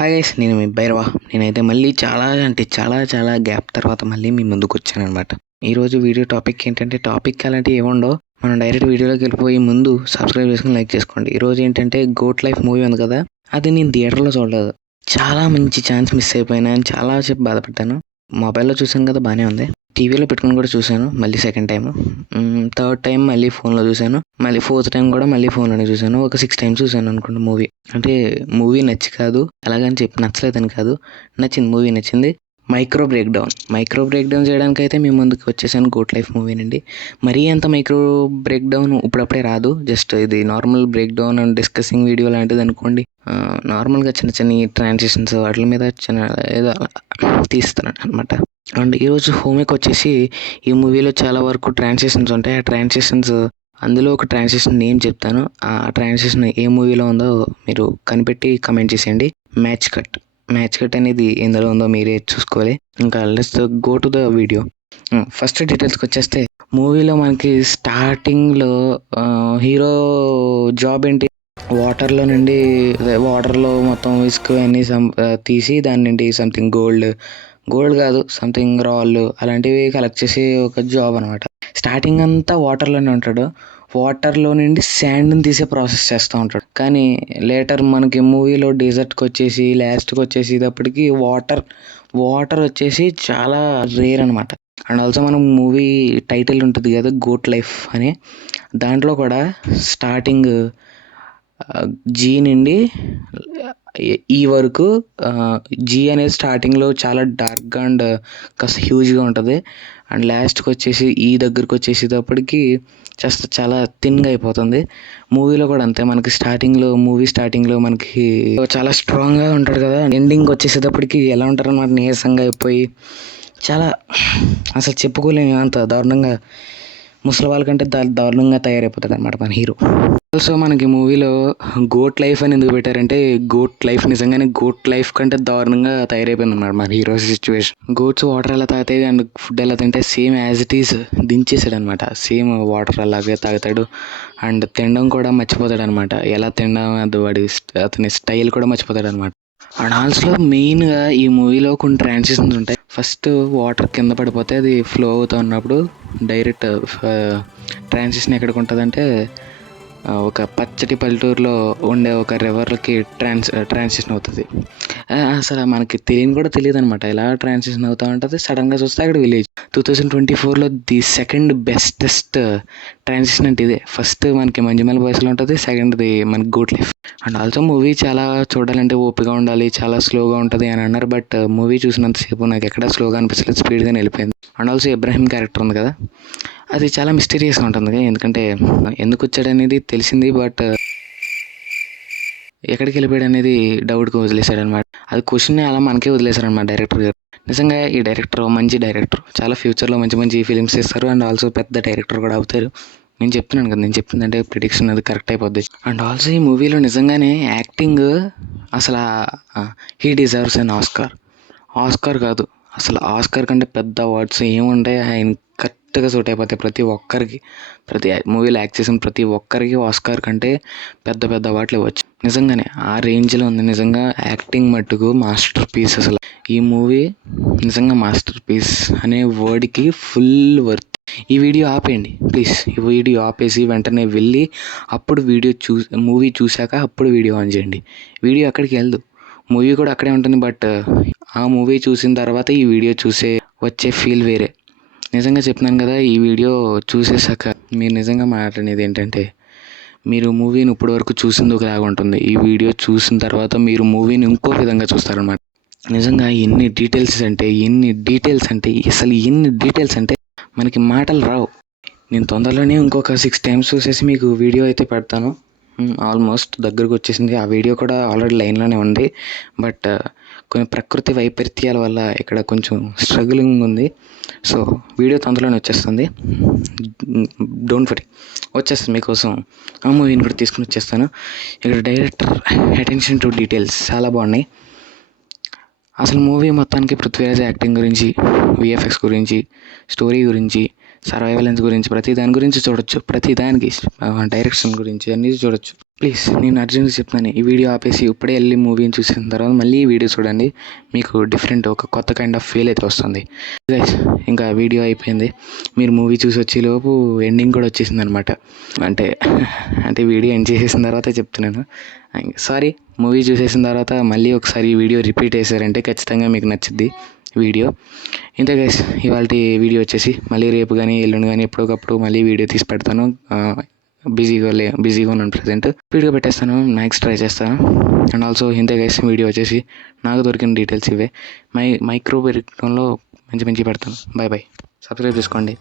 Hi guys, నేను మీ భైరవ. నేనైతే మళ్ళీ చాలా గ్యాప్ తర్వాత మళ్ళీ మీ ముందుకు వచ్చానమాట. ఈరోజు వీడియో టాపిక్ ఏంటంటే, టాపిక్ అలాంటివి ఏముండవు. మనం డైరెక్ట్ వీడియోలోకి వెళ్ళిపోయి ముందు సబ్స్క్రైబ్ చేసుకుని లైక్ చేసుకోండి. ఈరోజు ఏంటంటే గోట్ లైఫ్ మూవీ ఉంది కదా, అది నేను థియేటర్లో చూడలేదు. చాలా మంచి ఛాన్స్ మిస్ అయిపోయినా అని చాలా సేపు బాధపడ్డాను. మొబైల్లో చూసాను కదా, బాగానే ఉంది. టీవీలో పెట్టుకుని కూడా చూశాను మళ్ళీ సెకండ్ టైం. థర్డ్ టైం మళ్ళీ ఫోన్లో చూశాను. మళ్ళీ ఫోర్త్ టైం కూడా మళ్ళీ ఫోన్లోనే చూశాను. ఒక 6 టైమ్స్ చూశాను అనుకుంటా మూవీ. అంటే మూవీ నచ్చి కాదు, అలాగని చెప్పి నచ్చలేదని కాదు, నచ్చింది, మూవీ నచ్చింది. మైక్రో బ్రేక్ డౌన్ చేయడానికి అయితే మేము ముందుకు వచ్చేసాను గోట్ లైఫ్ మూవీ నుండి. మరీ అంత మైక్రో బ్రేక్ డౌన్ ఇప్పుడప్పుడే రాదు. జస్ట్ ఇది normal break down and discussing video లాంటిది అనుకోండి. నార్మల్గా చిన్న ట్రాన్సిషన్స్ వాటి మీద ఏదో తీస్తున్నాను అనమాట. అండ్ ఈరోజు హోమ్వర్క్ వచ్చేసి, ఈ మూవీలో చాలా వరకు ట్రాన్సిషన్స్ ఉంటాయి. ఆ ట్రాన్సిషన్స్, అందులో ఒక ట్రాన్సిషన్ నేమ్ చెప్తాను. ఆ ట్రాన్సిషన్ ఏ మూవీలో ఉందో మీరు కనిపెట్టి కమెంట్ చేసేయండి. మ్యాచ్ కట్ అనేది ఎందులో ఉందో మీరే చూసుకోవాలి. ఇంకా let's go to the video. First డీటెయిల్స్కి వచ్చేస్తే, మూవీలో మనకి స్టార్టింగ్లో హీరో జాబ్ ఏంటి, వాటర్లో మొత్తం ఇసుక అన్నీ తీసి దాని నుండి సంథింగ్ గోల్డ్ కాదు, సంథింగ్ రాళ్ళు అలాంటివి కలెక్ట్ చేసి ఒక జాబ్ అనమాట. స్టార్టింగ్ అంతా వాటర్లోనే ఉంటాడు. వాటర్లో నుండి శాండ్ని తీసే ప్రాసెస్ చేస్తూ ఉంటాడు. కానీ లేటర్ మనకి మూవీలో డెజర్ట్కి వచ్చేసి లాస్ట్కి వచ్చేసేటప్పటికి వాటర్ వచ్చేసి చాలా రేర్ అనమాట. అండ్ ఆల్సో మనం మూవీ టైటిల్ ఉంటుంది కదా, గోట్ లైఫ్ అని. దాంట్లో కూడా స్టార్టింగ్ జీ నుండి ఈ వరకు, జీ అనేది స్టార్టింగ్లో చాలా డార్క్ అండ్ కాస్త హ్యూజ్గా ఉంటుంది. అండ్ లాస్ట్కి వచ్చేసి ఈ దగ్గరకు వచ్చేసేటప్పటికి చాలా థిన్గా అయిపోతుంది. మూవీలో కూడా అంతే. మనకి మూవీ స్టార్టింగ్లో మనకి చాలా స్ట్రాంగ్గా ఉంటాడు కదా, ఎండింగ్ వచ్చేసేటప్పటికి ఎలా ఉంటారు అన్నమాట, నీరసంగా అయిపోయి చాలా అసలు చెప్పుకోలేని అంత దారుణంగా, ముసలి వాళ్ళకంటే దారుణంగా తయారైపోతాడు అనమాట మన హీరో. ఆల్సో మనకి మూవీలో గోట్ లైఫ్ అని ఎందుకు పెట్టారంటే, గోట్ లైఫ్ నిజంగానే గోట్ లైఫ్ కంటే దారుణంగా తయారైపోయింది అనమాట మన హీరో సిచ్యువేషన్. గోట్స్ వాటర్ ఎలా తాగుతాయి అండ్ ఫుడ్ ఎలా తింటే సేమ్ యాజ్ ఇట్ ఈస్ దించేసాడు అనమాట. సేమ్ వాటర్ అలాగే తాగుతాడు. అండ్ తినడం కూడా మర్చిపోతాడు అనమాట. ఎలా తినడం, అతని స్టైల్ కూడా మర్చిపోతాడు అనమాట. అండ్ ఆల్సో మెయిన్గా ఈ మూవీలో కొన్ని ట్రాన్సిషన్స్ ఉంటాయి. ఫస్ట్ వాటర్ కింద పడిపోతే అది ఫ్లో అవుతూ ఉన్నప్పుడు డైరెక్ట్ ట్రాన్సిషన్ ఎక్కడికి ఉంటుందంటే, ఒక పచ్చటి పల్లెటూరులో ఉండే ఒక రివర్కి ట్రాన్సిషన్ అవుతుంది. అసలు మనకి తెలియదు అనమాట ఎలా ట్రాన్సిషన్ అవుతూ ఉంటుంది. సడన్గా చూస్తే అక్కడ విలేజ్. 2024లో ది సెకండ్ బెస్టెస్ట్ ట్రాన్సిషన్ అంటే ఇదే. ఫస్ట్ మనకి మంజుమల్ బాయ్స్లో ఉంటుంది, సెకండ్ది మనకి goat life. And also movie చాలా చూడాలంటే ఓపిక ఉండాలి, చాలా స్లోగా ఉంటుంది అని అన్నారు. బట్ మూవీ చూసినంతసేపు నాకు ఎక్కడ స్లోగా అనిపించలేదు, స్పీడ్గానే వెళ్ళిపోయింది. అండ్ ఆల్సో ఇబ్రాహిం క్యారెక్టర్ ఉంది కదా, అది చాలా మిస్టీరియస్గా ఉంటుంది. ఎందుకంటే ఎందుకు వచ్చాడు అనేది తెలిసింది, బట్ ఎక్కడికి వెళ్ళిపోయాడు అనేది డౌట్గా వదిలేశాడు అనమాట. అది క్వశ్చన్ అలా మనకే వదిలేశారు అనమాట డైరెక్టర్ గారు. నిజంగా ఈ డైరెక్టర్ మంచి డైరెక్టర్, చాలా ఫ్యూచర్లో మంచి ఫిలిమ్స్ చేస్తారు. అండ్ ఆల్సో పెద్ద డైరెక్టర్ కూడా అవుతారు. నేను చెప్తున్నాను కదా, నేను చెప్తుందంటే ప్రిడిక్షన్ అది కరెక్ట్ అయిపోద్ది. అండ్ ఆల్సో ఈ మూవీలో నిజంగానే యాక్టింగ్ అసలు హీ డిజర్వ్స్ అన్ ఆస్కార్ కాదు, అసలు ఆస్కార్ కంటే పెద్ద అవార్డ్స్ ఏముంటాయి, ఆయన కరెక్ట్గా సూట్ అయిపోతాయి ప్రతి ఒక్కరికి. ప్రతి మూవీలో యాక్ట్ చేసిన ప్రతి ఒక్కరికి ఆస్కార్ కంటే పెద్ద అవార్డులు ఇవ్వచ్చు. నిజంగానే ఆ రేంజ్లో ఉంది. నిజంగా యాక్టింగ్ మట్టుకు మాస్టర్ పీస్. అసలు ఈ మూవీ నిజంగా మాస్టర్ పీస్ అనే వర్డ్కి ఫుల్ వర్త్. ఈ వీడియో ఆపేయండి ప్లీజ్. ఈ వీడియో ఆపేసి వెంటనే వెళ్ళి అప్పుడు మూవీ చూశాక అప్పుడు వీడియో ఆన్ చేయండి. వీడియో అక్కడికి వెళ్దు, మూవీ కూడా అక్కడే ఉంటుంది. బట్ ఆ మూవీ చూసిన తర్వాత ఈ వీడియో వచ్చే ఫీల్ వేరే. నిజంగా చెప్తున్నాను కదా, ఈ వీడియో చూసేసాక మీరు నిజంగా మాట్లాడేది ఏంటంటే, మీరు మూవీని ఇప్పటి వరకు చూసిందుకు లాగా ఉంటుంది. ఈ వీడియో చూసిన తర్వాత మీరు మూవీని ఇంకో విధంగా చూస్తారనమాట. నిజంగా ఎన్ని డీటెయిల్స్ అంటే మనకి మాటలు రావు. నేను తొందరలోనే ఇంకొక 6 టైమ్స్ చూసేసి మీకు వీడియో అయితే పెడతాను. ఆల్మోస్ట్ దగ్గరకు వచ్చేసింది. ఆ వీడియో కూడా ఆల్రెడీ లైన్లోనే ఉంది. బట్ కొన్ని ప్రకృతి వైపరీత్యాల వల్ల ఇక్కడ కొంచెం స్ట్రగులింగ్ ఉంది. సో వీడియో తొందరలోనే వచ్చేస్తుంది. డోంట్ వరీ, వచ్చేస్తుంది మీకోసం. ఆ మూవీని కూడా తీసుకుని వచ్చేస్తాను. ఇక్కడ డైరెక్టర్ అటెన్షన్ టు డీటెయిల్స్ చాలా బాగున్నాయి. అసలు మూవీ మొత్తానికి పృథ్వీరాజ్ యాక్టింగ్ గురించి, విఎఫ్ఎక్స్ గురించి, స్టోరీ గురించి, సర్వైవలెన్స్ గురించి, ప్రతి దాని గురించి చూడొచ్చు. ప్రతి దానికి డైరెక్షన్ గురించి అన్నీ చూడొచ్చు. ప్లీజ్ నేను అర్జెంట్గా చెప్తాను, ఈ వీడియో ఆపేసి ఇప్పుడే వెళ్ళి మూవీని చూసిన తర్వాత మళ్ళీ ఈ వీడియో చూడండి. మీకు డిఫరెంట్ ఒక కొత్త కైండ్ ఆఫ్ ఫీల్ అయితే వస్తుంది. గైస్ ఇంకా వీడియో అయిపోయింది. మీరు మూవీ చూసి వచ్చేలోపు ఎండింగ్ కూడా వచ్చేసింది అనమాట. అంటే అంటే వీడియో ఎండ్ చేసేసిన తర్వాత చెప్తున్నాను. సారీ, మూవీ చూసేసిన తర్వాత మళ్ళీ ఒకసారి ఈ వీడియో రిపీట్ చేశారంటే ఖచ్చితంగా మీకు నచ్చుద్ది వీడియో. ఇంతే గైస్, ఇవాళ వీడియో వచ్చేసి మళ్ళీ రేపు కానీ ఎల్లుండి కానీ ఎప్పటికప్పుడు మళ్ళీ వీడియో తీసి పెడతాను. బిజీగా ఉన్నాను ప్రజెంట్. వీడియో పెట్టేస్తాను, మ్యాక్స్ ట్రై చేస్తాను. అండ్ ఆల్సో ఇంతే గైస్, వీడియో వచ్చేసి నాకు దొరికిన డీటెయిల్స్ ఇవే. మైక్రో పెరగడంలో మంచి పెడతాను. బాయ్ బాయ్, సబ్స్క్రైబ్ చేసుకోండి.